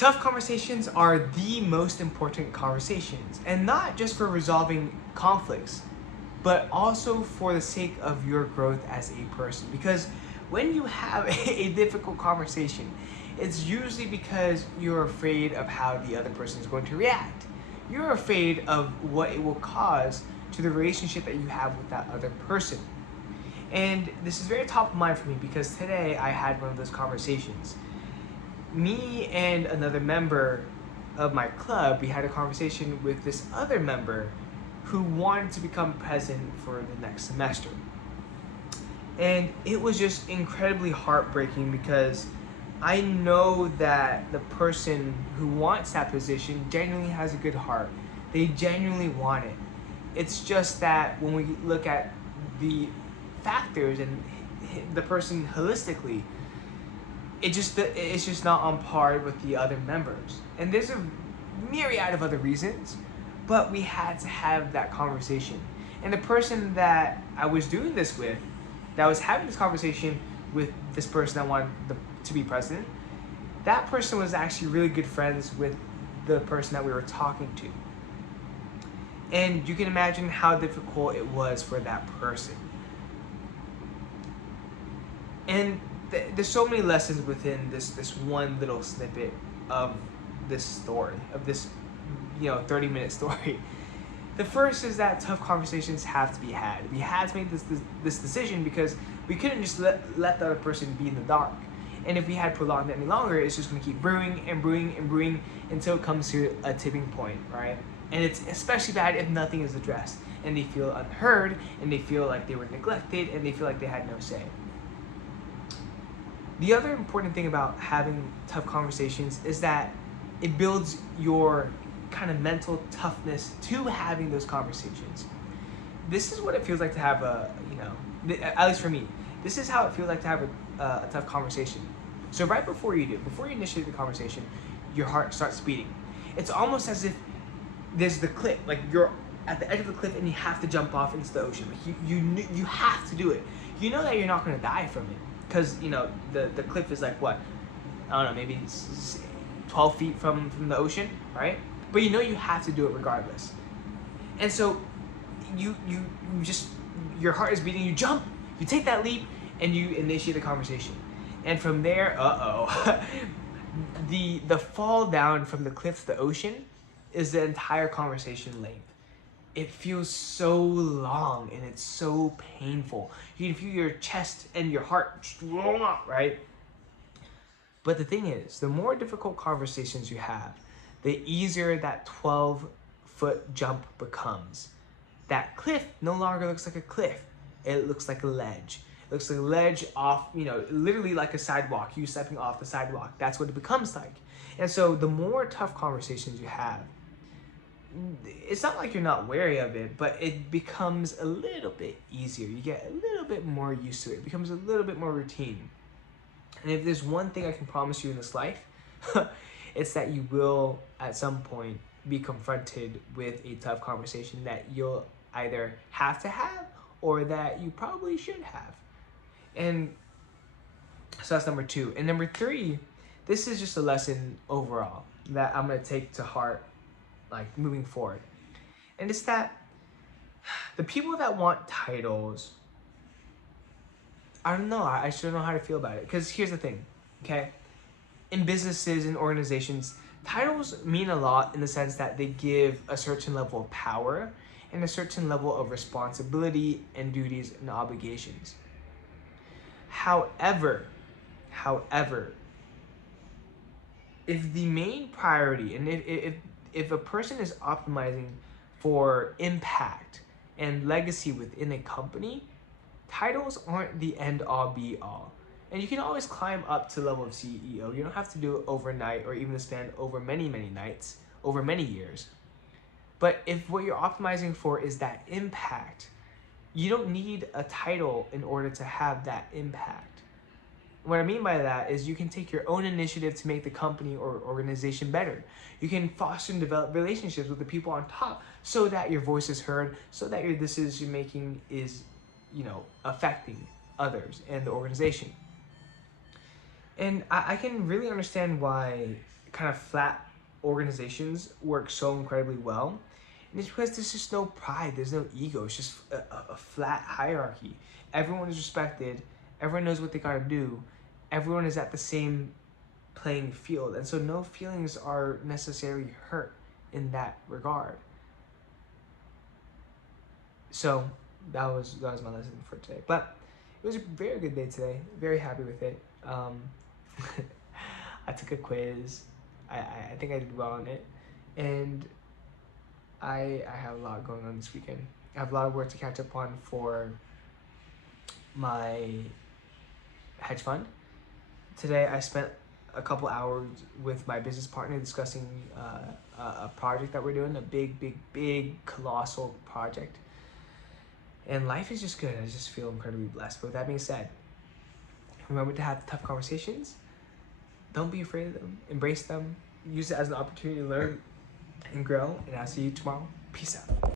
Tough conversations are the most important conversations, and not just for resolving conflicts, but also for the sake of your growth as a person. Because when you have a difficult conversation, it's usually because you're afraid of how the other person is going to react. You're afraid of what it will cause to the relationship that you have with that other person. And this is very top of mind for me because today I had one of those conversations. Me and another member of my club, we had a conversation with this other member who wanted to become president for the next semester. And it was just incredibly heartbreaking because I know that the person who wants that position genuinely has a good heart. They genuinely want it. It's just that when we look at the factors and the person holistically, it's just not on par with the other members. And there's a myriad of other reasons, but we had to have that conversation. And the person that I was doing this with, that was having this conversation with this person that wanted to be president, that person was actually really good friends with the person that we were talking to. And you can imagine how difficult it was for that person. And there's so many lessons within this one little snippet of this story, of this 30-minute story. The first is that tough conversations have to be had. We had to make this decision because we couldn't just let the other person be in the dark. And if we had prolonged it any longer, it's just going to keep brewing and brewing and brewing until it comes to a tipping point, right? And it's especially bad if nothing is addressed and they feel unheard and they feel like they were neglected and they feel like they had no say. The other important thing about having tough conversations is that it builds your kind of mental toughness to having those conversations. This is what it feels like to have at least for me, this is how it feels like to have a tough conversation. So right before you initiate the conversation, your heart starts beating. It's almost as if there's the cliff, like you're at the edge of the cliff and you have to jump off into the ocean. Like you have to do it. You know that you're not going to die from it. Because, the cliff is like, what? I don't know, maybe 12 feet from the ocean, right? But you have to do it regardless. And so you just, your heart is beating, you jump, you take that leap, and you initiate a conversation. And from there, the fall down from the cliff to the ocean is the entire conversation length. It feels so long and it's so painful. You can feel your chest and your heart strong up, right? But the thing is, the more difficult conversations you have, the easier that 12-foot jump becomes. That cliff no longer looks like a cliff. It looks like a ledge. It looks like a ledge off, literally like a sidewalk. You stepping off the sidewalk. That's what it becomes like. And so the more tough conversations you have, it's not like you're not wary of it, but it becomes a little bit easier. You get a little bit more used to it. It becomes a little bit more routine. And if there's one thing I can promise you in this life, it's that you will at some point be confronted with a tough conversation that you'll either have to have or that you probably should have. And so that's number 2. And number 3, this is just a lesson overall that I'm going to take to heart, like moving forward. And it's that the people that want titles, I don't know, I should know how to feel about it. Because here's the thing, okay? In businesses and organizations, titles mean a lot in the sense that they give a certain level of power and a certain level of responsibility and duties and obligations. However, if the main priority, and if a person is optimizing for impact and legacy within a company, titles aren't the end-all be-all. And you can always climb up to the level of CEO. You don't have to do it overnight or even span over many, many nights, over many years. But if what you're optimizing for is that impact, you don't need a title in order to have that impact. What I mean by that is you can take your own initiative to make the company or organization better. You can foster and develop relationships with the people on top so that your voice is heard, so that your decision making is, affecting others and the organization. And I can really understand why kind of flat organizations work so incredibly well. And it's because there's just no pride, there's no ego, it's just a flat hierarchy. Everyone is respected, everyone knows what they gotta do, everyone is at the same playing field, and so no feelings are necessarily hurt in that regard. So that was my lesson for today. But it was a very good day today. Very happy with it. I took a quiz. I think I did well on it, and I have a lot going on this weekend. I have a lot of work to catch up on for my hedge fund. Today I spent a couple hours with my business partner discussing a project that we're doing, a big colossal project. And life is just good. I just feel incredibly blessed. But with that being said, remember to have tough conversations. Don't be afraid of them. Embrace them. Use it as an opportunity to learn and grow. And I'll see you tomorrow. Peace out.